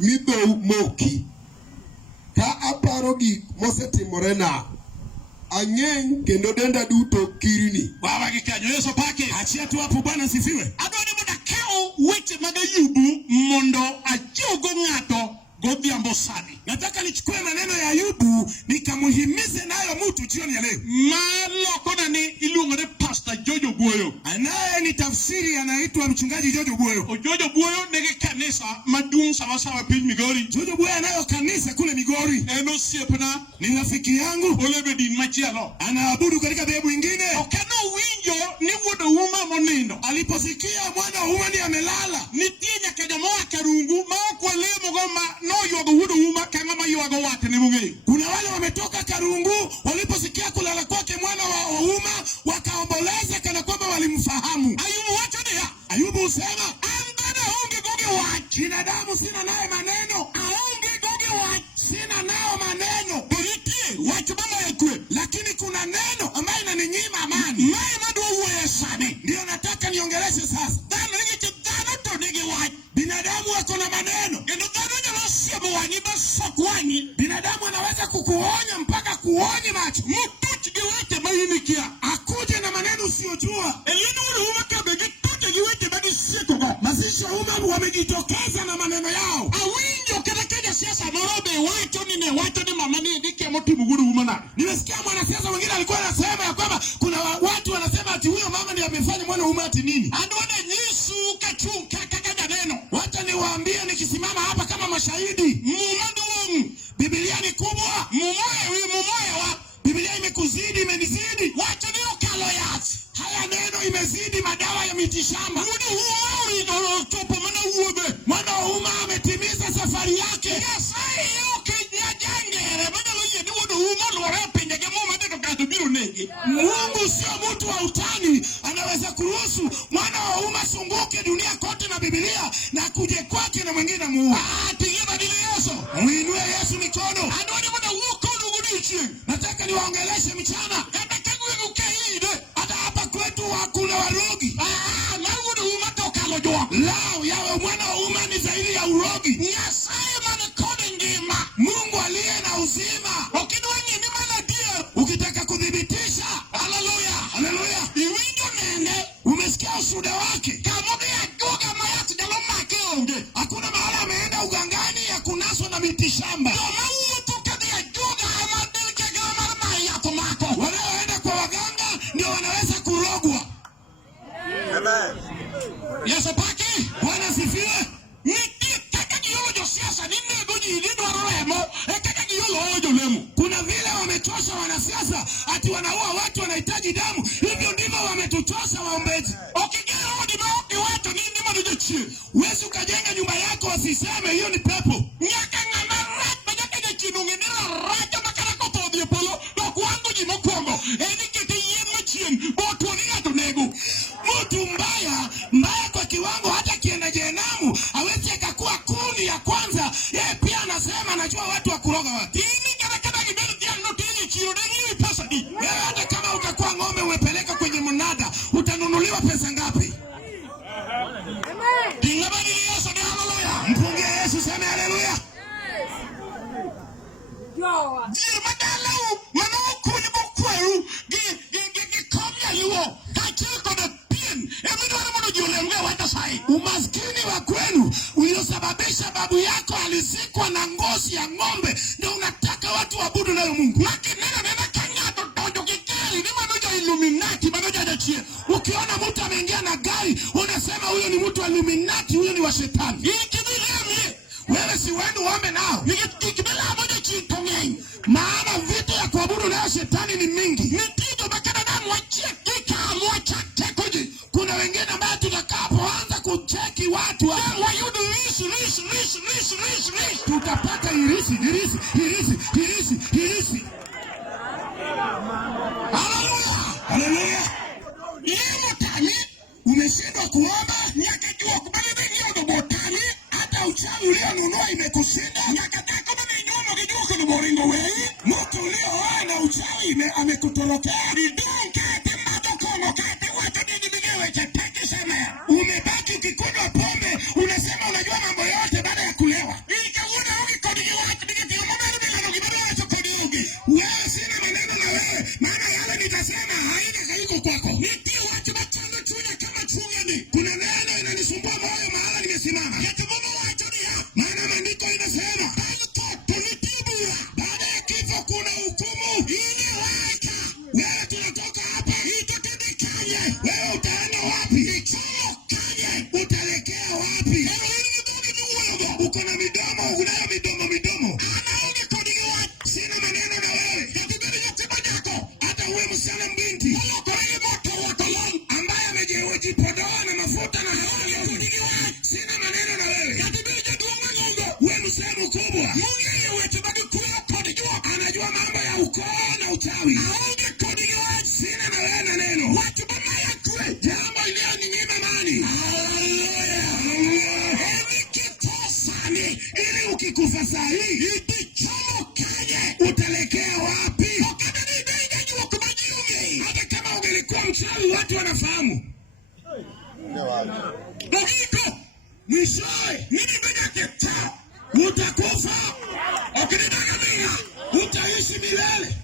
mibo moki ka aparo gik mosetimorena ang'eny kendo denda duto kirni. Baba gikanyo Yesu pake. Achia tu hapo Bwana sifiwe. Adwani mondo akao weche mag Ayubu mondo ajiwgo ng'ato godhiambo sani. Nataka nichukue maneno ya Ayubu nikamuhimize nayo mtu jioni ya leo. Malokona ni iluongore Pastor Jojo Buoyo. Anaye ni tafsiri anaitwa mchungaji Jojo Buoyo. Jojo Buoyo nigi kanisa maduong' sawasawa piny Migori. Jojo Buoyo anayo kanisa kule Migori. En osiepna, ni rafiki yangu. Olebe din machielo. Anaabudu katika dhehebu ingine. Okano winjo ni wuod Ouma monindo. Aliposikia mwana Ouma ni amelala. Nitie nyaka jamoa Karungu ma ok walemo go ma no yuago wuod Ouma kama ma yuago watne mong'eyo. Kuna wale wametoka Karungu waliposikia kulala kwake mwana wa Ouma wakaomboleza kana kwamba walimfahamu. Ayubu wacho dia. Ayubu usema ambana aonge goge wach. Binadamu sina naye maneno. Aonge goge wach. Sina nao maneno. Boritie wacho bama yakwe. Lakini kuna neno ambaye inaninyima amani. Mae madwa uwe sane. Ndio nataka niongeleshe sasa. Dano nige dano to nige wach. Binadamu wako na maneno. Endo dano nyalosia mwani basakwani. Binadamu anaweza kukuonya mpaka kuonye macho. Mtuchi giwete mayinikia. Akuje na maneno usiyojua. Elini ule umakabe tute giwete bagi siko. Masisha wamejitokeza na maneno yao. Awinjo kena siasa Nairobi wacho ni mama ni dike moti muguru umana. Nimesikia mwanasiasa mwingine alikuwa anasema ya kwamba kuna watu wanasema ati huyo mama ndiye amefanya mwana Ouma ati nini. Andone nisu kachunka kaka neno. Wacha niwaambie nikisimama hapa kama mashahidi. Mungu Biblia ni kubwa. Mumoya wa Biblia imekuzidi imenizidi. Wacha ni ukalo yasi. Haya neno imezidi madawa ya mitishamba. Mwana Ouma ametimiza safari yake. Mungu sio mtu wa utani. Anaweza kuruhusu mwana wa Ouma sunguke dunia kote na Biblia na kuje kwake na mwingine muue. Pigia badili Yesu. Muinue Yesu mikono. Nataka niwaongeleshe mchana. Hata hapa kwetu hakuna warogi. Lao yawe mwana wa Ouma ni zaidi ya urogi. Mungu aliye na uzima. Ukitaka kudhibitisha. Haleluya. Haleluya. Umesikia ushuhuda wake. Hakuna mahali ameenda ugangani ya kunaswa na mitishamba. Wanaoenda kwa waganga ndio wanaweza kurogwa. Amen. Yesu paki. Bwana sifiwe. Kuna vile wamechosha wanasiasa ati wanaua watu wanahitaji damu. Hivyo ndivyo wametuchosha waombezi. Wewe ukajenga nyumba yako wasiseme hiyo ni pepo. Mtu mbaya kwa kiwango hata kienda jehanamu hawezi akakuwa kuni ya kwanza. Yeye pia anasema anajua watu wa kuroga watu. Hata kama utakuwa ng'ombe umepeleka kwenye mnada utanunuliwa pesa ngapi? Mpungie Yesu sema haleluya. Umaskini wa kwenu uliosababisha babu yako alizikwa na ngozi ya ng'ombe ndio unataka watu waabudu nayo Mungu. Ukiona mtu ameingia na gari unasema huyo ni mtu wa Illuminati, huyo ni wa shetani. Wewe si wenu uombe nao. Maana vitu ya kuabudu nayo shetani ni mingi. Kuna wengine ambao tutakapoanza kucheki watu tutapata irisi. Haleluya. Haleluya. Umeshindwa kuomba nyakajua kubali ndio botani hata uchawi ulionunua imekushinda nyakataka kama ni nyuma kijua kuna moringo wewe mtu ulioa na uchawi amekutorokea nidonka temado kono kati watu nini bigewe chataki sana umebaki ukikunywa pombe unasema unajua mambo yote baada ya kulewa. unayo midomo. Anaonge kodi watu. Sina maneno na wewe. Katibiri yatiba yako. Hata uwe msana mbinti. Kwa hiyo moto wa kolon. Ambaye amejipodoa na mafuta na haoni kodi watu. Sina maneno na wewe. Katibiri jaduwa ngongo. Uwe msana mkubwa. Mungu yewe tibagi kuya kodi jua. Anajua mambo ya ukoo na uchawi. Aonge kodi watu. Sina na wewe na neno. Watu bamaya kwe. Jambo ilio ni nyima mani. Ili ukikufa sahi itichomo kanye utelekea wapi? Wakadani daida jua kumajiume. Hata kama ungelikuwa mchawi watu wanafahamu. Dogiko nishoe nini benya keta utakufa. Okinidagamia utaishi milele.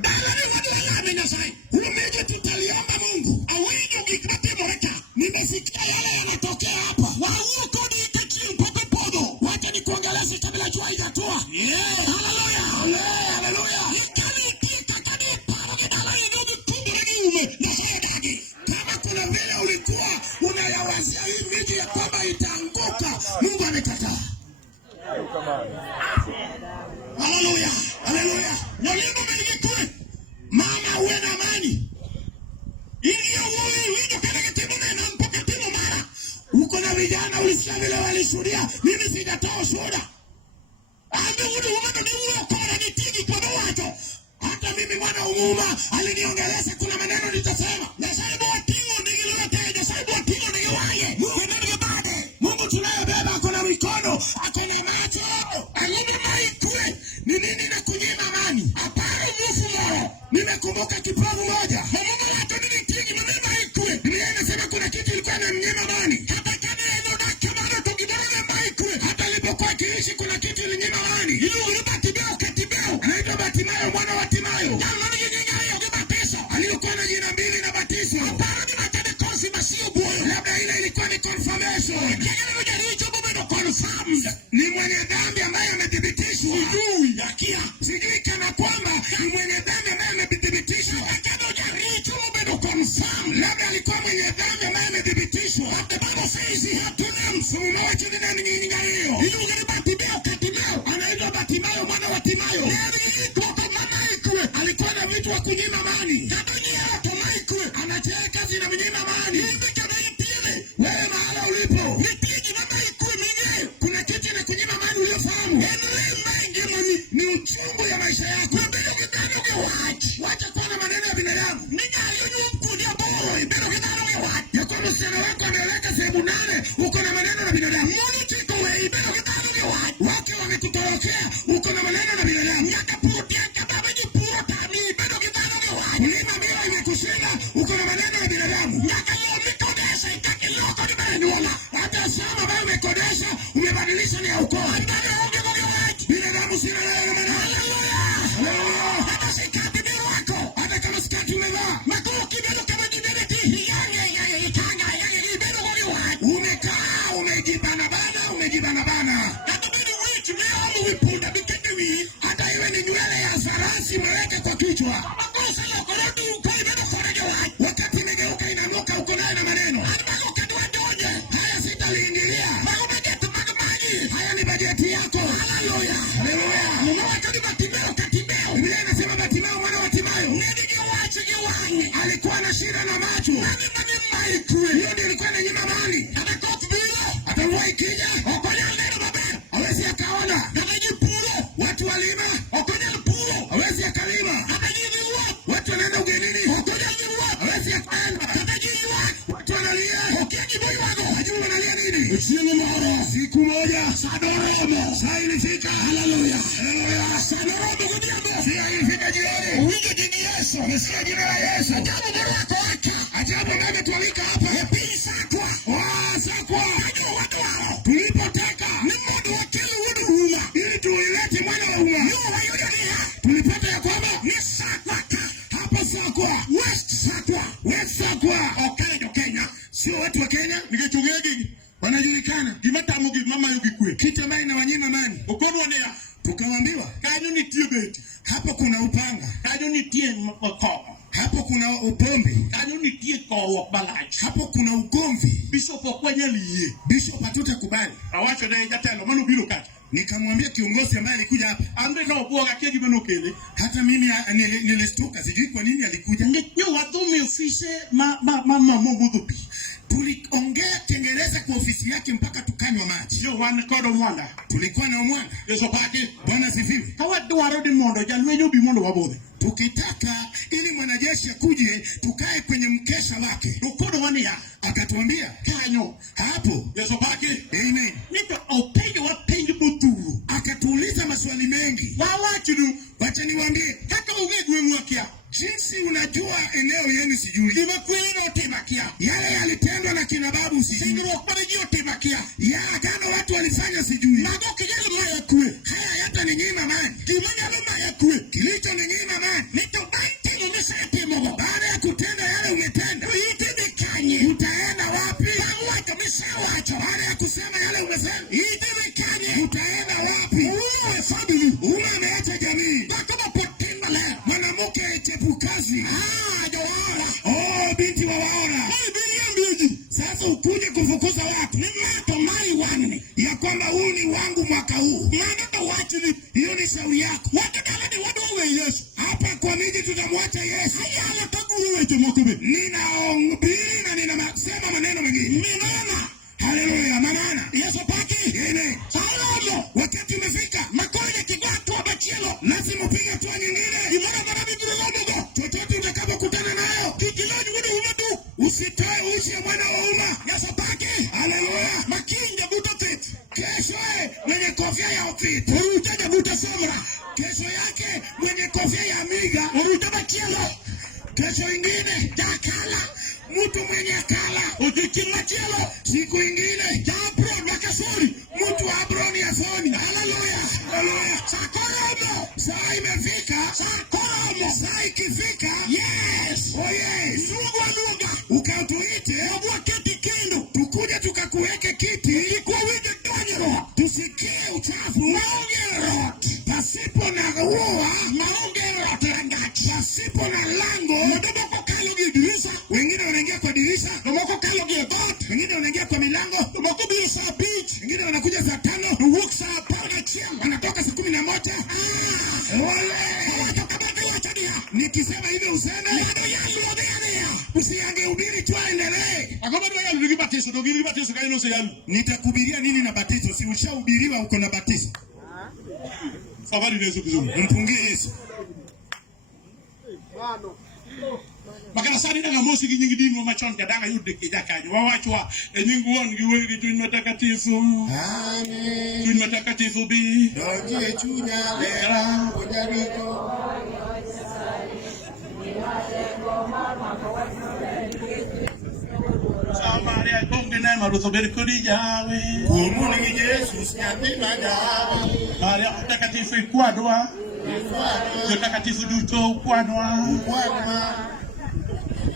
Dalani kadilani nasai umeje tutaliomba Mungu awiji ukikipate moreka. Nimesikia yale yanatokea hapa. Wauko ni itechi mpaka podo. Wacha ni kuangalasi kabila jua igatua. Hallelujah. Hallelujah. Ikani kita kani paro gidala inudu kumbu regi ume. Nasaya dagi. Kama kuna vile ulikuwa unayawazia hii miji ya kwamba itaanguka, Mungu amekataa. Hallelujah. Hallelujah. Nyolingu melikikue. Mama uwe na amani. Ingia uwe wido kadaka timuna na mpaka timu mara. Uko na vijana ulisikia vile walishuhudia. Mimi sijatoa shuhuda. Ande udu umano ni uwe kora ni tigi kwa watu. Hata mimi mwana umuma aliniongeleza kuna maneno nitasema. Nasaibu wa tingo nigiliwa teja. Saibu wa tingo nigiwaye. Mungu nige bade. Mungu tunayobeba akona mikono. Akona macho. Alini maikwe. Ni nini na kunyima amani? Aparo mufu moro. Nimekumbuka kipavu moja. Mungu watu nini tigi na mima ikwe. Biblia inasema kuna kitu ilikuwa na mnyima amani. Hata kama eno na kemano tukidole maikwe. Hata lipokuwa kiishi kuna kitu ilinyima amani. Ilu ulibatibeo katibeo. Anaitwa Batimayo mwana wa Timayo. Yalmani nyingayo kubatiso. Aliokuwa na jina mbili na batiso. Aparo ni matende kosi masio buoyo. Labda ile ilikuwa ni confirmation. Kigeni mujaricho bubeno confirmed. Ni mwenye dhambi ambaye amethibitishwa. Ujui yakia. Sijui kana kwamba ni mwenye dhambi ambaye amethibitishwa. Akado jaricho bubeno confirmed. Labda alikuwa mwenye dhambi ambaye amethibitishwa. Hata bado saizi hatuna msumo wa chini na nyingayo. Ilu gani Batibeo katibeo. Anaitwa Batimayo mwana wa Timayo. Alikuwa na vitu wa kunyima amani. Kadunia watu maikwe. Anacheka zina mnyima amani. Hivi kama ipile. Wewe mahala ulipo. Vipiji na maikwe mingi. Kuna kitu na kunyima amani uliofahamu. Enwe maingi ni uchungu ya maisha yako. Mbele kitano kiwachi. Wacha kuwa na maneno ya binadamu. Niga aliyonyu mkudia boi. Mbele kitano kiwachi. Ya kwa msichana wako ameleka sehemu 8. Uko na maneno na binadamu. Mwini chiko wei. Mbele kitano kiwachi. Wake wamekutorokea. Uko na maneno na binadamu. Yaka purutia kababa jipura tami. Mbele kitano kiwachi. Ulima mbele imekushinda. Uko na maneno ya binadamu. Yaka leo mikodesha. Ikaki loko ni marenyuola. Hata sama bayo mekodesha. Umebadilisha ni ya ukoo. Mbele onge kiwachi. Binadamu sina leo na maneno. Hallelujah. Hata sikati biru wako. Hata kama sikati umevaa. Makuu kibedo kama jibedeti. Umekaa, umejibana bana. Katubidi wiki leo uwipuda bikendewii. Hata iwe ni nywele ya farasi umeweka kwa kichwa. Makosa ya korodi uko ibedo korege waki. Wakati imegeuka inanuka uko naye na maneno. Hadi magoka duwadoje. Haya sitaliingilia. Magumegeta magamaji. Haya ni bajeti yako. Hallelujah. Hallelujah. Mumawaka ni Batibeo katibeo. Biblia inasema Batimayo mwana wa Timayo. Nedi giwachi. Alikuwa na shida na macho. Nani maikwe. Hiyo ndio ilikuwa na nyima mali. Hata kofu bila. Hata ruwa ikija. Okonya neno babe. Hawezi akaona. Hata jipuro. Watu walima. Okonya puro. Hawezi akalima. Hata jiviwa. Watu wanaenda ugenini. Okonya jiviwa. Hawezi akaenda. Hata jiviwa. Watu wanalia. Okonya jiviwa wako. Hajui wanalia nini. Usieni moro. Siku moja. Sadoromo. Saa ilifika. Hallelujah. Hallelujah. Sadoromo kudiambo. Saa ilifika jioni. Uwige jini Yesu. Mesikia jina la Yesu. Ajabu moro wako waka. Ajabu name tualika hapa. Hepili sakwa. Sakwa. Ajua watu wao. Tulipotaka. Ni modu wakili wudu huma. Ili tuilete mwana wa huma. Yo wa yoyo ni ha. Tulipata ya kwamba. Ni sakwa. Hapa sakwa. West sakwa. Okaido Kenya. Sio watu wa Kenya. Nikechugegi. Wanajulikana. Kimata mugi mama yugi kwe. Kita mai na wanyima mani. Ukono wanea. Tukawambiwa. Kanyo ni tibeti. Hapa kuna upanga. Kanyo ni nitie mko. Hapo kuna upombe. Kanyo nitie ko balach. Hapo kuna ugomvi. Bishop okwanyaliye. Bishop hatutakubali. Awacho ne jatelo mano biro kata. Nikamwambia kiongozi ambaye alikuja hapa. Ambe no bwoga kegi menokele. Hata mimi nilistuka, sijui kwa nini alikuja. Nyo watumi ofisi ma mbudupi. Tuliongea Kiingereza kwa ofisi yake mpaka tukanywa maji. Yo wan kodo mwanda. Tulikuwa na mwanda. Yeso pake. Bwana sifiwe. Kawa duaro di mondo jalwenyo bi mondo wabodhe. Tukitaka ili mwanajeshi akuje tukae kwenye mkesha wake. Ukodo wania. Akatuambia kanyo hapo. Yeso pake. Amen. Nito openge wapengi buturu. Akatuuliza maswali mengi. Wawachidu. Wacha niwaambie. Kaka ungegwe mwakia. Jinsi unajua eneo yenu sijui. Limekwenda utemakia. Yale yalitendwa na kina babu sijui. Singiro kwa jio utemakia. Ya agano watu walifanya sijui. Magoke yale maya kwe. Haya hata ni nyima man. Kimanya yale maya kwe. Kilicho ni nyima man. Nito baiti umeshaete mogo. Baada ya kutenda yale umetenda. Uitemekanye. Utaenda wapi? Kama kameshawacho. Baada ya kusema yale umesema. Uitemekanye. Utaenda wapi? Uwe family. Ameacha jamii. Bakama potenda le. Mwanamke chepukazi. Jawara. Oh, binti wa Waora. Sasa ukuje kufukuza watu. Ni mato mali wanne. Ya kwamba huu ni wangu mwaka huu. Maana watu hiyo ni shauri yako. Wakadalani wadowe Yesu. Hapa kwa miji tutamwacha Yesu. Haya atakuwa wewe mokobe. Ninaongea na ninasema maneno mengine. Minana. Haleluya, manana. Yesu paki. Yene. Salamu. Wakati umefika. Makoje kigwatu abachelo. Lazima upige hatua nyingine. Imana marabi bila logo. Chochote utakapokutana nayo. Kikilaji wewe umadu. Usitoe uchi ya mwana wa umma. Yesu paki. Haleluya. Makinja buta tet. Kesho mwenye kofia ya ofit. Uruja buta samra. Kesho yake mwenye kofia ya miga. Uruja bachelo. Kesho ingine jakala. Mtu mwenye kala. Utikimachelo. Siku ingine Jabro wakasori. mtu abroni ya soni. Haleluya. Haleluya. Sakoromo. Saa imefika. Sakoromo. Saa ikifika. Yes. Oh yes. Luga. Ukatuite. Wabua keti kendo. Tukuje tukakuweke kiti. Ilikuwa wige donyero. Tusikie uchafu. Maongerot. Pasipo na ua. Maongerot rangati. Pasipo na lango. Mdoboko kalo gidirisa. Wengine wanaingia kwa dirisha. Domoko kalo giegot. Wengine wanaingia kwa milango. Domoko bila saa beach. Wengine wanakuja saa 5. Uwuk saa pana chiam. Wanatoka saa 11. Wale. Nikisema hivyo useme. Usiyangehubiri tu aendelee. Nitakuhubiria nini na batizo? Si ushahubiriwa uko na batizo. Mpungie Yesu. Makana sari na mosi nyingi dingo machon kadanga yude kijakanyo wawachwa nyingu won giweri tuin matakatifu. Amen. Tuin matakatifu bi. Donje chunya lera ojariko. Samaria konge na maruto berkodi jawe. Kumuni Jesus nyatima jawe. Maria matakatifu ikwadwa. Matakatifu duto ukwadwa.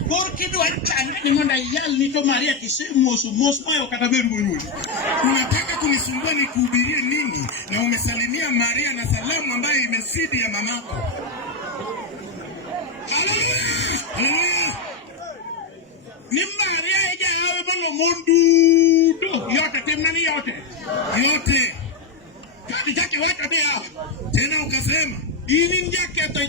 Porque do achanga ni monda yal ni to Maria kisemu mos mayo kataberu mwenyewe. Unataka kunisumbua nikuhubirie nini? Na umesalimia Maria na salamu ambayo imezidi ya mamako. Haleluya! Haleluya! Ni Maria eja yawe balo mondu yote temnani yote. Kati jake waka bea. Tena ukasema Ili jaketa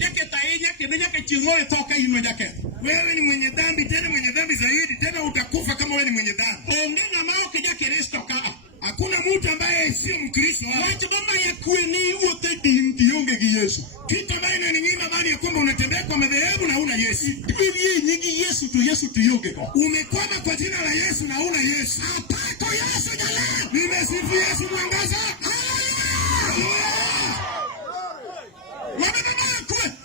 kende jake chingoe toka ino jake. wewe ni mwenye dhambi, tena mwenye dhambi zaidi, tena utakufa kama wewe ni mwenye dhambi. Ongenga mao kijake resto ka. Hakuna mtu ambaye sio Mkristo. Wacha mama ya kueni wote dingi gi Yesu. Kitu ambaye inaninyima bali ya kwamba unatembea kwa madhehebu na huna Yesu. Bibi nyingi Yesu tu yoge ko. Umekwama kwa jina la Yesu na huna Yesu. Apako Yesu jala. Nimesifu Yesu mwangaza. Haleluya.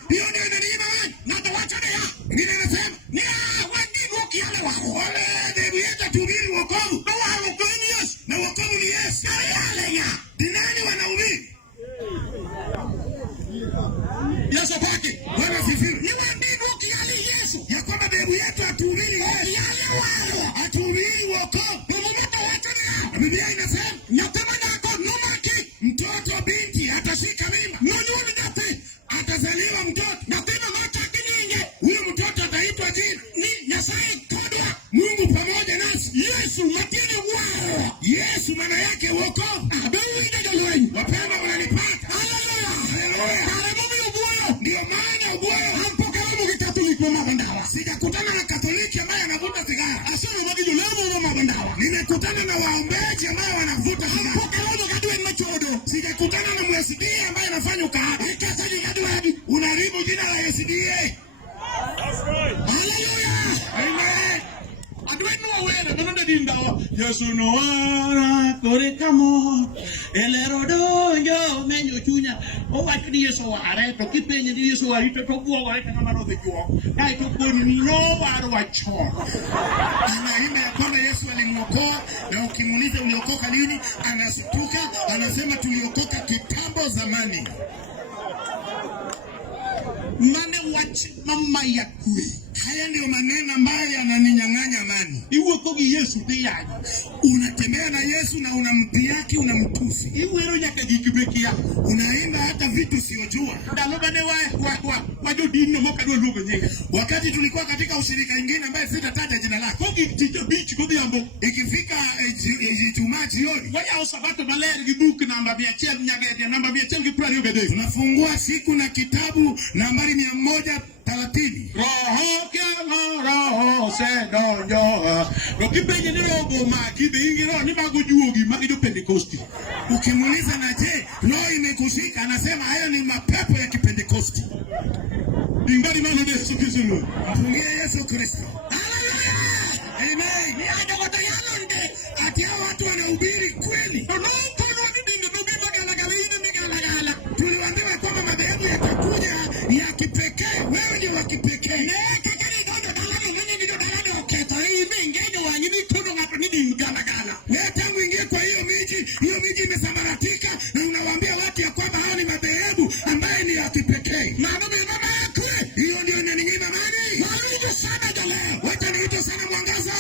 Hiyo ndio inaninyima wewe. Na tawacha ya. Ngine anasema Ni wangi wokiale wao. wale dhehebu yetu tuhubiri wokovu. Na wao kwa Yesu. Na wokovu ni Yesu. Yale ya. Ni nani wanahubiri? Yesu pake. Bwana sifiwe. Ni wangi wokiale Yesu. Ya kwamba dhehebu yetu hatuhubiri Yesu. Yale wao. Hatuhubiri wokovu. Na Biblia inasema mtoto binti atashika mimba. Atazaliwa mtoto. Wenge woko. Wapema mnanipata. Haleluya. Ndio maana Oguoyo hampokea Mkatoliki wa Mabandawa. Sijakutana na Katoliki ambaye anavuta sigara. Asema magiju leo wa Mabandawa. Nimekutana na waombeji ambao wanavuta sigara. Hampokea kadwe machodo. Sijakutana na MSDA ambaye anafanya ukahaba. Ikasaji kadwe unaharibu jina la SDA. Haleluya. Amen. Adwenu wena nonde dindawa. Yesu no ara korekamo. Elerodo menyo chunya. O wakini Yesu are to kipenye ni Yesu ari to buo wa kana maro de jo. Dai to koni no waro wa cho. Anaimba ya kwamba Yesu alimwokoa na ukimuuliza uliokoka lini anasutuka anasema tuliokoka kitambo zamani. Mane wachi mama ya kui. Haya ndio maneno ambayo yananinyang'anya amani. Iwe kogi Yesu ndiye. Unatembea na Yesu na unampiaki unamtusi. Iwe roho yake gikibeki yako. Unaimba hata vitu siojua. Dalobane wa dini moka do lugo nyingi. Wakati tulikuwa katika ushirika mwingine ambaye sitataja jina lake. Kogi tija bichi kogi ambo. Ikifika Ijumaa jioni. Waya usabato maleri gibuku namba 100 nyagede namba 100 kipra yobede. Tunafungua siku na kitabu nambari 130. Roho sedonyo. Ukipenye ni robo makibe ingiro ni magujuogi magido Pentecosti. Ukimuuliza na je, roho imekushika anasema hayo ni mapepo ya Kipentecosti. Dingari nalo Yesu Kristo. Mpungie Yesu Kristo. Haleluya. Amen. Ni adogo tayalo nde. Ati hao watu wanahubiri kweli. Tuliwaambiwa kwamba madhehebu yatakuja ya kipekee. Wewe ni wa kipekee. Tangu ingie kwa hiyo miji imesambaratika na unawaambia watu ya kwamba hao ni madhehebu ambaye ni ya kipekee. Hiyo ndio inaninyima amani. Mwalimu sana jaleo. Wacha niite sana mwangaza.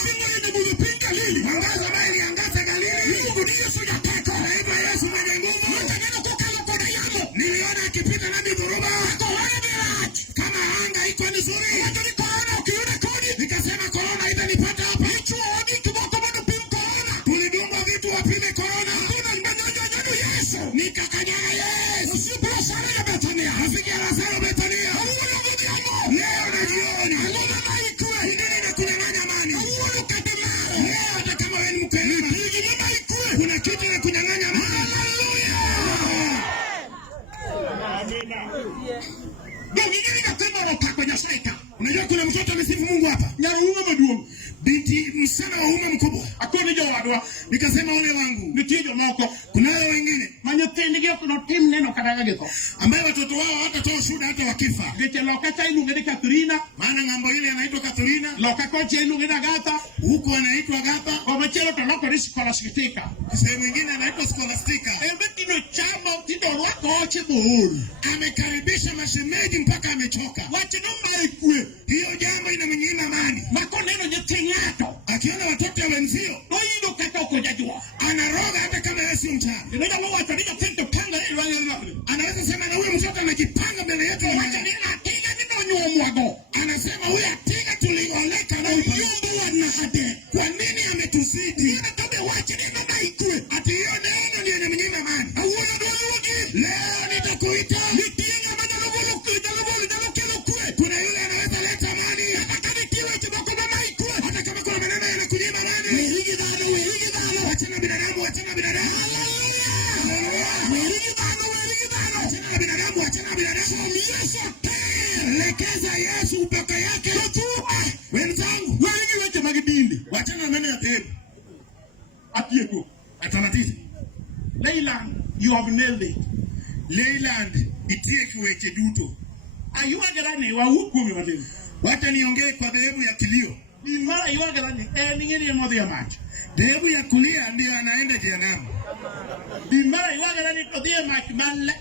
Mwangaza ambaye iliangaza Galili. Mungu ndiye sujataka. Naitwa Yesu mwenye nguvu. Niliona akipita nami dhuruba. Kama anga iko nzuri. Nikasema korona itanipata hapa. Tulidungwa vitu wapime korona. Nikakanyaga Yesu. Rafiki anasema Betania. Leo najiona. Nini na kunyang'anya amani. Leo hata kama wewe ni mkelema. Kuna kitu na kunyang'anya amani. Unajua kuna mtoto amesifu Mungu hapa. Nyaruunga maduo. Binti msana wa ume mkubwa. Akoni jo wadwa. Nikasema ole wangu. Nitijo moko. Kuna wale wengine. Manyote nigeo kuna timu neno kadanga geko. Ambaye watoto wao hawatatoa shuhuda hata wakifa. Geche lokata ilungeni Katrina. Maana ngambo ile anaitwa Katrina. Lokakoche ilungeni Agatha. Huko anaitwa Agatha. Kwa machelo toloko ni Scholastica. Sehemu nyingine anaitwa Scholastica. Kino chama tindo wako oche muhuri. Amekaribisha mashemeji mpaka amechoka. Wache nomba ikue. Hiyo jambo inamnyima amani. Mako neno nyetenyato. Akiona watoto wenzio. Oindo katoko jajua. Anaroga hata kama yeye si mchana. Ndio wao watalika tendo panga ile. Anaweza sema na huyu mtoto amejipanga mbele yetu. Wacha nini atiga ndio mwago. Anasema huyu atiga tulioleka na uyumbu wa nahade. Kwa nini ametuzidi? Natobe wache neno ikue. Ati hiyo neno ndio inamnyima amani. Leo nitakuita nitienga madalobolo kwe. Kuna yule anaweza leta amani. Hata kiwe kiboko mama ikue. Hata kama kuna maneno yanakunyima amani. Wehigi dhano. Wachana binadamu. Wachana binadamu. Lekeza Yesu mpaka yake. Wenzangu. Wehigi weche magidindi. Wachana maneno ya tebu. Atieku. Atamatizi. Leyland, you have nailed it. Leyland, itie kiweche duto. Ayuagerani wa hukumi wadini. Wacha niongee kwa dhehebu ya kilio. Mara ayuagerani ningeni ya modhi ya macho. Dhehebu ya kulia ndio anaenda jehanamu. Mara ayuagerani todhia macho male.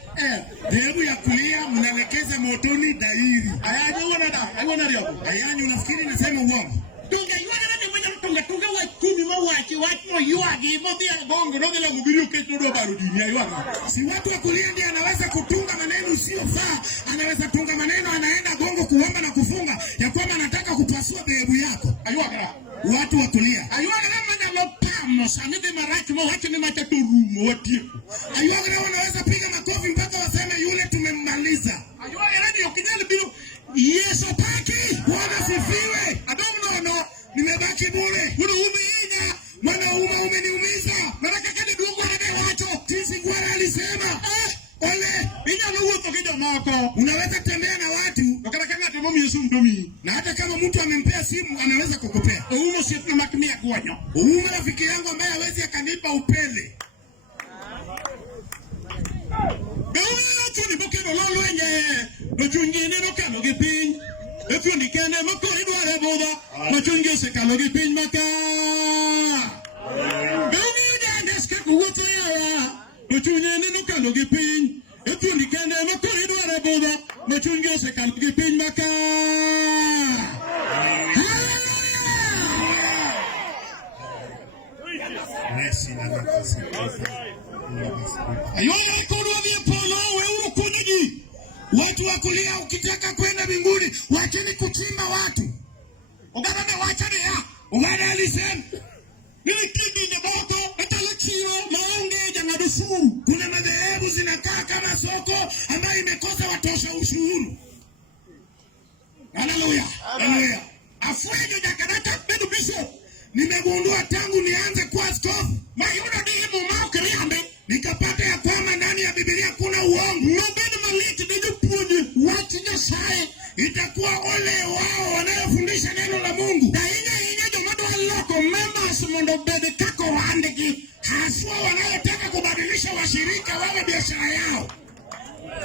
Dhehebu ya kulia mnalekeza motoni dairi. Ayuana rioko. Ayani unafikiri nasema uongo. Tunge ayuagerani mwenye tunge wakumi mawachi watu yuagi modhi ya bongo nodi la mubiri uketu ndo barudini ayuana. Si watu wa kulia ndiye anaweza kutunga maneno usiyofaa. Anaweza tunga maneno anaenda gongo kuomba na kufunga ya kwamba anataka kupasua dhehebu yako. Ayuana. Watu wa kulia. Ayuana mwana lopamo sanide maraki mo wachi ni matatu. watieko. Ayuagana wanaweza piga makofi mpaka waseme yule tumemmaliza. Ayuagana ni okinyali bilo Yesu paki. Bwana sifiwe. No. Nimebaki bure. Umeina. Mwanaume umeniumiza. Nataka kende dungu na wacho. Jinsi Bwana alisema. Ole. Inya nuwo tokija mako. Unaweza tembea na watu. Wakataka ngate mami Yesu mdomi. Na hata kama mtu amempea simu anaweza kukupea. Umo situ makimia kuwanyo. Rafiki yangu ambaye hawezi akanipa upele. Ni bokero lolo enye ochungene no kalo gipiny efio nikene makori dware boda ochunge se kalo gipiny maka beuni dandeske kuwote yawa ochungene no kalo gipiny efio nikene makori dware boda ochunge se kalo gipiny maka Merci la makasi. Ayona kodwa vipolo wewe kuniji. Watu wa kulia ukitaka kwenda mbinguni, wacheni kuchimba watu. Uganda wachani ya. Uganda alisema nili kindi nyaboto etalechiro maonge jangadusuru. Kuna madhehebu zinakaa kama soko ambayo imekosa watosha ushuru. Haleluya. Haleluya. Afwenyo jakadaka bedu bishop. Nimegundua tangu nianze kuwa askofu, mayuda dimu maukiriambe, nikapata ya kwamba ndani ya Biblia kuna uongo. Mbeni maliti nijupuni, wachinya sae, itakuwa ole wao wanayofundisha neno la Mungu. Da inye jomado aloko, members mondo bede kako wandiki. Haswa wanayotaka kubadilisha washirika wawe biashara yao.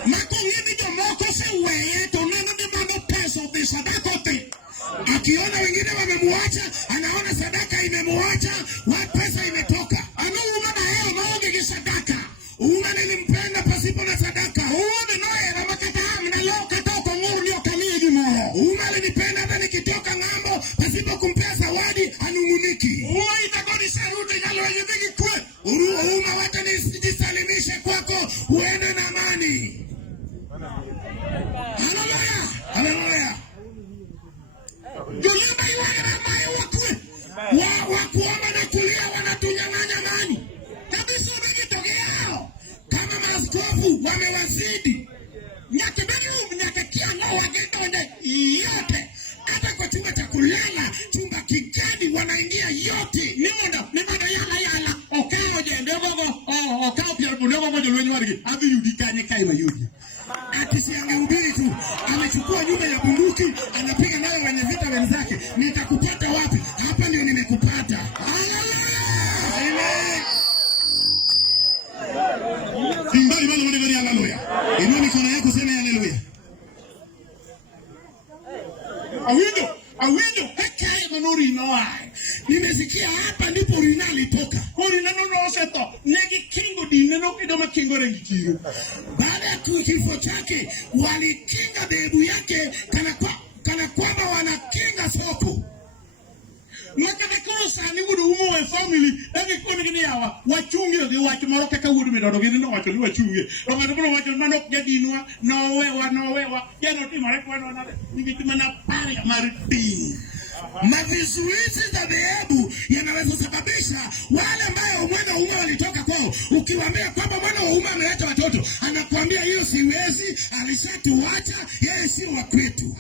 Makongini jomoko si weye, toneno di mando peso di sadakote. Akiona wengine wamemuacha, anaona sadaka imemuacha, pesa imetoka. Uma na heo maonge kisadaka. Uma nilimpenda pasipo na sadaka. Uma nae na makatahamu na loka toko nguru niyo kamiji mo. Uma alinipenda hata nikitoka ng'ambo pasipo kumpea zawadi anunguniki. Uma itagoni saruti yalo yedhigi kwe. Uma wata nisijisalimishe kwako uende na amani. Haleluya. Haleluya. Julimba iwagana maye wakwe. Wakuomba na kulia wanatunyang'anya amani. Kabisa begitogeo. Kama maaskofu wamewazidi. Nyaka kiango wagedonde yote. Hata kwa chumba cha kulala, chumba kigeni wanaingia yote. Nimondo yala. Okao jende gogo. Okao pia bunego mojo lwenye warigi. Abi yudi kanye kai mayudi. Ati si angehubiri tu, amechukua nyumba ya bunduki, anapiga nayo wenye vita wenzake. Nitakupata wapi? Hapa ndio nimekupata. Kimbali bado wale gari haleluya. Inua mikono yako sema haleluya. Awindo heke manuri noai. Nimesikia hapa ndipo Rina alitoka. Rina no seto. Negi kingo dineno kidoma kingo rengikiru. Baada ya kifo chake walikinga dhehebu yake kana kwamba wanakinga soko. Makadekoro sani wudu umu wa family. Egi kwa migini yawa. Wachungi yogi wachi moroke ka wudu midodo. Gini no wacho ni wachungi. Rongadukuro wacho nanok jadinwa. Nowewa. Jano ti marekwa no nade. Nigi timana pari ya mariti. Mavizuizi za dhehebu yanaweza sababisha wale ambao mwana ume walitoka kwao. Ukiwaambia kwamba mwana wa ume ameleta watoto, anakuambia hiyo siwezi, alishatuacha, yeye si wa kwetu.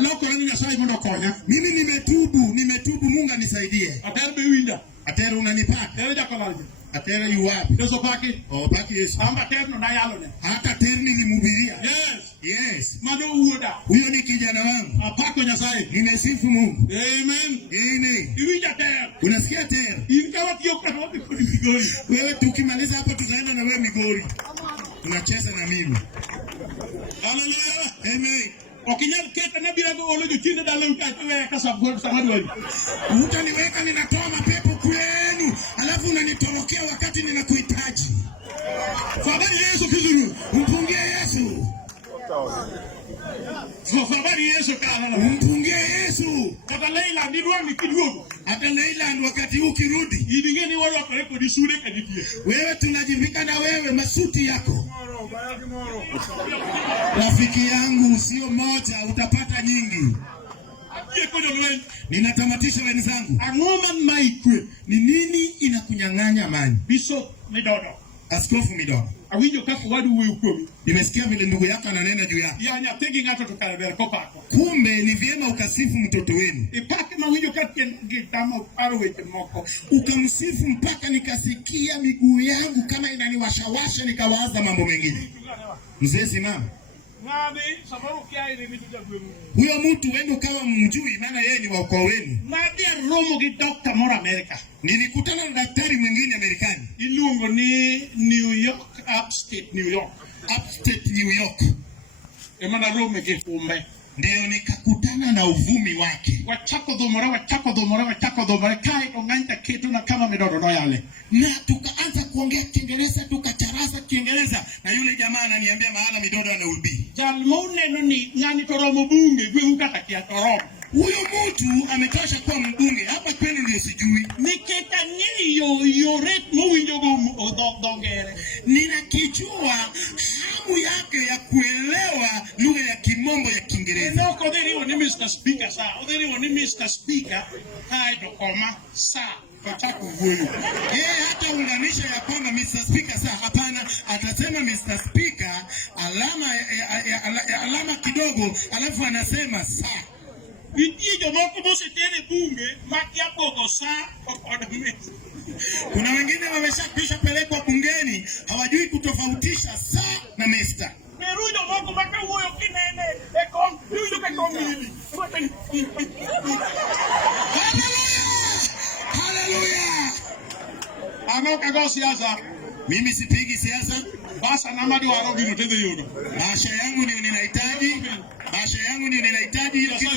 Loko ni Nyasaye mondo konya. Mimi nimetubu, Mungu anisaidie. Aterbe winda. Atere unanipata. Tere jakolaje. Atere yu wapi? Yeso paki. Paki Yesu. Amba terno na yalo ne. Hata tere nilimhubiria. Yes. Mado uoda. Huyo ni kijana wangu. Apako Nyasaye. Nimesifu Mungu. Amen. Iwinja tere. Unasikia tere? Ingawa kiyoka wapi kuli Migori. Wewe tukimaliza hapa tutaenda na wewe Migori. Tunacheza na mimi. Hallelujah. Amen. Okinyal keta na birago olojo chinde dale utachwe kasabu samadu. Utaniweka ninatoa mapepo kwenu, alafu unanitorokea wakati ninakuhitaji. Fabari Yesu kizuru. Mpungie Yesu. Fabari Yesu kana. Mpungie Yesu. Kata Leila ndidwa nikiduogo. Hata Leila wakati ukirudi. Idingeni wale wakareko disure kaditie. Wewe tunajivika na wewe masuti yako. Rafiki yangu sio moja, utapata nyingi. Ninatamatisha wenzangu. Angoma maikwe. Ni nini inakunyang'anya amani? Bishop Midodo. Askofu Midodo. Awinjo kaka wadu wuoyo kuomi. Nimesikia vile ndugu yako ananena juu yako. Ya nyathigi ng'ato to kare ber kopako. Kumbe ni vyema ukasifu mtoto wenu. Ipake mawinjo kaka gitamo paro weche moko. Ukamsifu mpaka nikasikia miguu yangu kama inaniwashawasha, nikawaza mambo mengine. Mzee simama. Ng'abi sababu kia ile vitu vya gwenu. Huyo mtu wenu kama mjui, maana yeye ni wa ukoo wenu. Ng'abi romo gi Dr. Mora America. Nilikutana na daktari mwingine Amerikani. Iluongo ni New York, upstate New York. Upstate New York. Emana rome gi fumbe. Ndio nikakutana na uvumi wake. Wachako dhomore kai ong'anta kitu na kama Midodo no yale. Na tukaanza kuongea Kiingereza, tukacharaza Kiingereza, na yule jamaa ananiambia mahala Midodo anahubiri. Jalmone no ni ng'ani toromo bunge gwe kata kia toromo. Huyo mtu ametosha kuwa mbunge hapa kwenu, ndio sijui. Nikita yo rate mwinjo go dongere. Ninakijua hamu yake ya kuelewa lugha ya Kimombo ya Kiingereza. No koderi woni Mr. Speaker sa. Oderi woni Mr. Speaker. Hai do koma sa. Fatako huyo. Hata unganisha ya kwamba Mr. Speaker sa, hapana, atasema Mr. Speaker alama kidogo, alafu anasema sa. Vitie moko bose tene bunge makia pogo saa okodamesi. Kuna wengine wameshakwisha pelekwa bungeni, hawajui kutofautisha saa na Mr. Merujo moko maka huyo kinene ekon yujo kekomili. Hallelujah. Amoka go siasa. Mimi sipigi siasa. Basa namadi waro gino tende yudo. Maisha yangu ndio ninahitaji. Maisha yangu ndio ninahitaji ile kitu.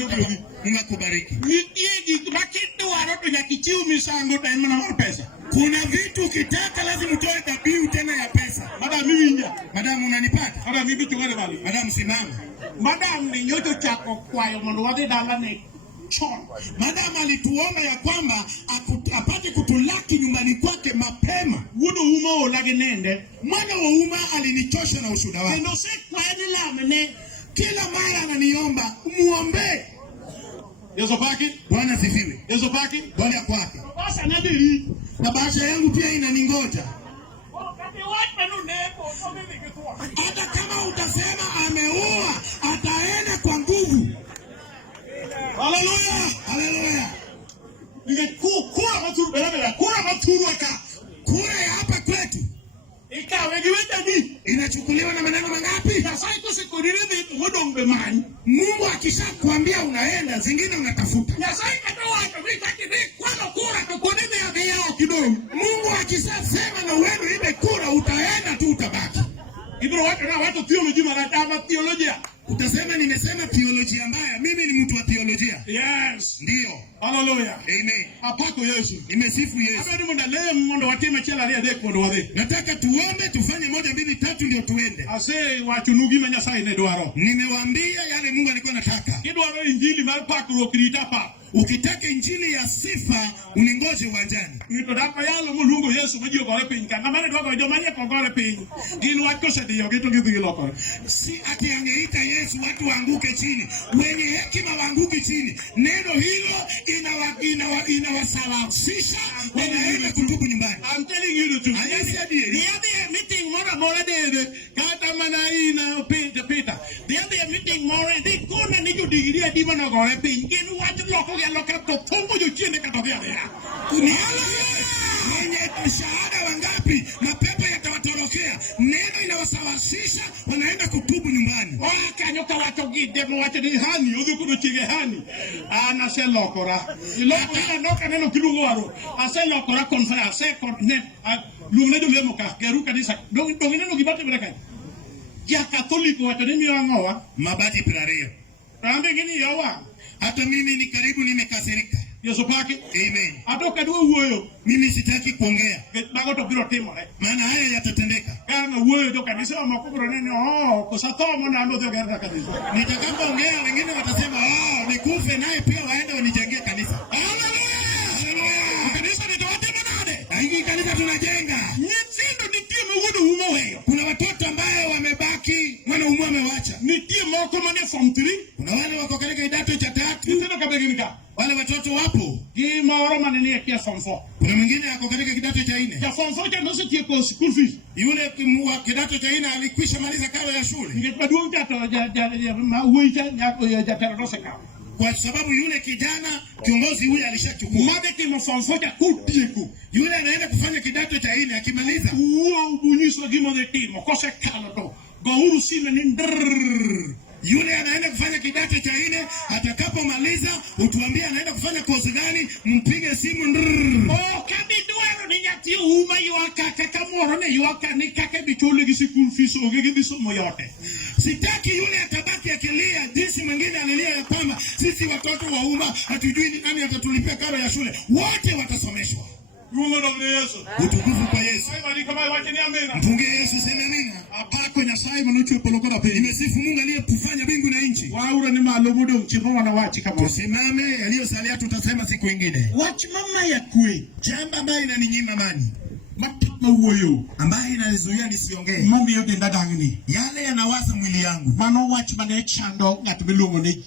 Mungu akubariki. Nitiegi makitu waro to nyakichiu misango time na pesa. Kuna vitu ukitaka lazima utoe dhabihu tena ya pesa. Madam miwinja. Madam unanipata? Madam bibi tungale bali. Madam simama. Madam ni nyoto chako kwayo mondo wade dalane. Chon. Madam alituomba ya kwamba apate kutulaki nyumbani kwake mapema. Wudo uma olage nende. Mwana wa uma alinichosha na ushuhuda wake. Ndio se kwani lamne kila mara ananiomba muombe. Yeso paki? Bwana sifiwe. Yeso paki? Bwana kwake. Basa nadiri. Na bahasha yangu pia inaningoja. Hata kama utasema ameua, ataenda kwa nguvu. Hallelujah. Hallelujah. Kura maturu aka. Kura ya hapa kwetu. Ikawe giweta ni. Inachukuliwa na maneno mangapi? Sasa tusikodire mudongbe mani. Mungu akishakwambia unaenda, zingine unatafuta. Sasa katoa vitaki kwano kura tukodime ya yao kidogo. Mungu akishasema na wewe ile kura, utaenda tu utabaki. Ibro watu theology maratama theolojia. Utasema nimesema theolojia mbaya. Mimi ni mtu wa theolojia. Yes. Ndio. Hallelujah. Amen. Apako Yesu. Nimesifu Yesu. Hapa ndio ndale mmondo watime chela ria dek mondo wade. Nataka tuombe, tufanye 1 2 3 ndio tuende. Ase wachunugi menya sai ne dwaro. Nimewaambia yale Mungu alikuwa anataka. Kidwaro injili mar pakro krita pa. Ukitaka injili ya sifa uningoje uwanjani. Nito dapa yalo mulungo Yesu maji ogore piny kan. Amane dwago jomanie pogore piny. Gin wach kosediyo gitu gidhi lokore. Si ati angeita Yesu watu waanguke chini. Wenye hekima waanguke chini. Neno hilo inawasawazisha wanaenda kutubu nyumbani. I'm telling you the truth. Ayesi adie. The other meeting mora dede kata mana ina Peter. The other meeting mora de kona ni judigiri adi mana gore piny. Gin wach loko ya loka to pongo jo chiende katodhia ya. Mwenye shahada wangapi mapepo yatawatorokea. Neno inawasawazisha wanaenda kutubu nyumbani. Ola kanyo kawato gide mo wacho ni hani udhu kuno chige hani. Ana se lokora. Iloko ina noka neno kilungo waro. Ase lokora konfaya ase konne. Lumne do lemo ka geru kanisa. Dongine no gibate bereka. Ya Katoliko wacho ni miwangowa mabati prario. Rambe gini yawa. Hata mimi ni karibu nimekasirika. Yesu paki. Amen. Atoka duwe uoyo. Mimi sitaki kuongea. Bago to biro timo maana haya yatatendeka. Kama uoyo do kanisa makubwa nene kusatomo na ndo gerda kanisa. Nitakapoongea wengine watasema nikufe naye pia waende wanijengee kanisa. Hallelujah. Kanisa ni tawate manade. Na hii kanisa tunajenga. Nitindo nitie mwodo umo weyo. Kuna watoto ambao wamebaki, mwana umu amewacha. Nitie moko mane form 3. Kuna wale wako katika kidato cha 3. Nitindo kabeginika. Wale watoto wapo. Hii maoro manene ya form 4. Kuna mwingine ako katika kidato cha 4. 4. Ya form 4 no se tieko school fees. Yule wa kidato cha 4 alikwisha maliza karo ya shule. Ningepaduong tato ya mauita ya tarosa karo. Kwa sababu yule kijana kiongozi huyu alishachukua. Mabeki mo form 4 kutieko. Yule anaenda kufanya kidato cha 4 akimaliza. Uo ubunyiso gimo de timo kose kalo to. Go sime ni ndrrr. Yule anaenda kufanya kidato cha 4 atakapomaliza utuambie anaenda kufanya kozi gani, mpige simu ndrrr. Oh kabiduero ni nyati uma yuaka kakamoro ne yuaka ni kake bichole gisi school fees ogege bisomo yote. Sitaki yule atabaki akilia jinsi mwingine alilia ya kwamba sisi watoto wa umma hatujui ni nani atatulipia karo ya shule. Wote watasomeshwa. Utukufu kwa Yesu. Mpungie Yesu sema amina. Apako nyasaye manuchu polokora pe. Nimesifu Mungu aliyetufanya mbingu na nchi. Waura ni malubudo mchiro wanawachi kama. Tusimame yaliyosalia tutasema siku nyingine. Wachi mama ya kwe. Jambo ambayo inaninyima amani. Mapitma uoyo. Ambayo inanizuia nisiongee. Mami yote ndadangini. Yale yanawaza mwili yangu. Mano wachi mane chando ngatubilungo ni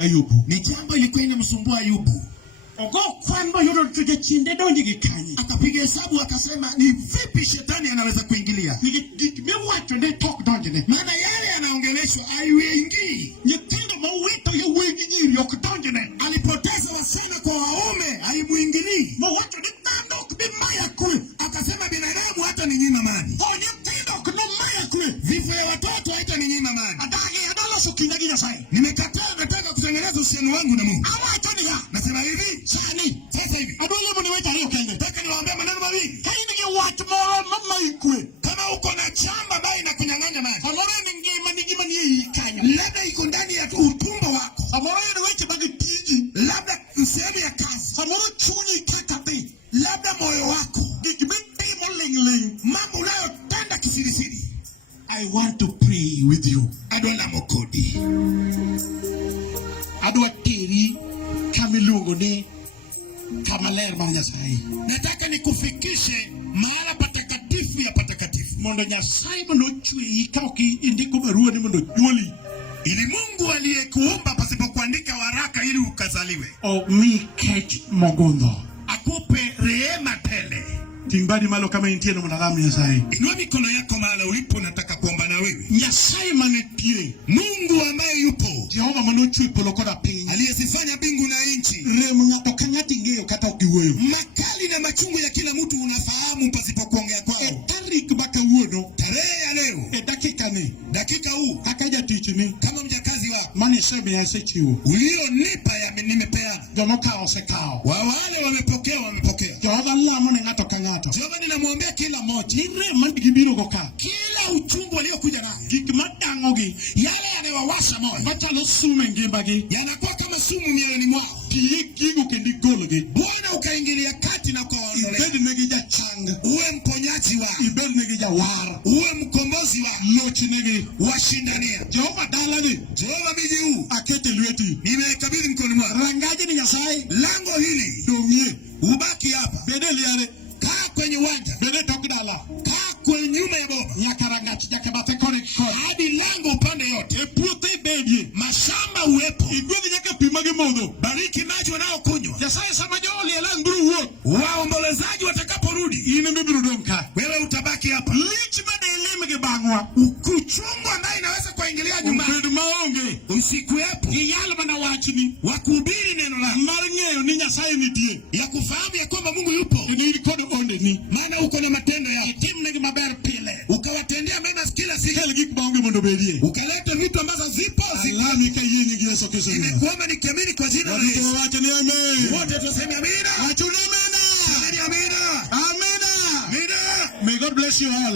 Ayubu. Ni jambo ilikuwa inamsumbua Ayubu. Ogo kwamba yoro tuje chinde donji gikanyi. Akapiga hesabu akasema ni vipi shetani anaweza kuingilia. Me wacho ne talk donji ne. Maana yale yanaongeleshwa haiingii. Nyitendo mawito ya wengi nyiri yok donji ne. Alipoteza wasichana kwa waume haimuingilii. Mo wacho ne tando kubimaya kule. Akasema binadamu hata ni nyima mani. Oh nyitendo kubimaya kule. Vifo ya watoto hata ni nyima mani. Adagi adala sukinagi nyasai. Nimekataa, nataka kutengeneza uhusiano wangu na Mungu. Awacho ni ya. Nasema hivi. Sani. Sasa hivi. Adole mo niweta leo kenge. Nataka niwaambie maneno mawili. Haini ge wacho mo mama ikwe. Kama uko na chamba ambayo inakunyang'anya maji. Amore ni ngima ni ikanya. Labda iko ndani ya utumbo wako. Amore ni weche bagi tiji. Labda sehemu ya kazi. Amore chunyi ikakate. Labda moyo wako. Gigibiti mo ling. Mambo unayotenda kisirisiri. I want to pray with you. Adwala mokodi. Adwa teri kamilungo ni kamaler ma Nyasaye. Nataka nikufikishe mahala patakatifu ya patakatifu. Mondo Nyasaye mondo chwe ikaoki indiko barua ni mondo juoli. Ili Mungu aliyekuumba pasipo kuandika waraka ili ukazaliwe. O mi kech mogondo. Akupe rehema tele. Tingbadi malo kama intie no mwanadamu Nyasaye. Inua mikono yako mahala ulipo, nataka kuomba na wewe. Nyasaye manetie. Mungu ambaye yupo. Jehova mondo chwe polokoda piny. Aliyesifanya mbingu na nchi. Remo ngato kanyati ngeo kata ukiweyo. Makali na machungu ya kila mtu unafahamu pasipo kuongea kwao. Tarik baka uono. Tarehe ya leo. Dakika ni. Dakika huu. Akaja tichini. Kama mjakazi wako. Mani sebe ya sechiwo. Ulionipa ya nimepeana. Jomoka osekao. Wale wamepokea wamepokea. Jehova lamo ne ngato kanyato. Jehova ninamwombea kila mmoja. Nire mandigibiro goka. Kila uchungu waliokuja nayo. Gikmadangogi. Yale yanayowasha moyo. Batalo sume ngembagi. Yanakuwa kama sumu mioyoni mwao. Kiyigigo kendi gologi. Bwana ukaingilia kati na kuwaondolea. Ibedi negija chang. Uwe mponyaji wao. Ibedi negija war. Uwe mkombozi wao. Lochi negi. Washindania. Jehova dalagi. Jehova miji huu. Akete lweti. Nimekabidhi mkono mwako. Rangaji ni Nyasaye. Lango hili. Domie. Ubaki hapa. Bede liare. Kaa kwenye uwanja. Bede tokidala. Kaa kwenye nyuma ya boma. Nyakarangachi nyakabate kone kone. Hadi lango upande yote. Epuote bedie. Mashamba uwepo. Igwegi nyaka pimagi modo. Bariki maji wanaokunywa. Nyasaye sama joli elanguru uo. Waombolezaji watakaporudi. Ine mibirudonka. Wewe utabaki hapa. Lichi bade ilimege bangwa. Ukuchungu ambaye inaweza kuingilia nyumbani. Umbedu maonge. Usikuwepo. Iyalo mana wachini. Wakuhubiri neno lako. Maringeyo ni Nyasaye nitie. Ya kufahamu ya kwamba Mungu yupo. Ni ilikodo onde ni. Maana uko na matendo yako. Itim negi maber pile. Ukawatendea mema kila siku. Kel gik maonge mondo bedie. Ukaleta vitu ambazo zipo. Alami ka yingi gi Yesu Kristo. Nimekuomba nikiamini kwa jina la Yesu. Wacha ni amen. Wote tuseme amina. Wacha ni amena. Amina. Amena. Amina. May God bless you all.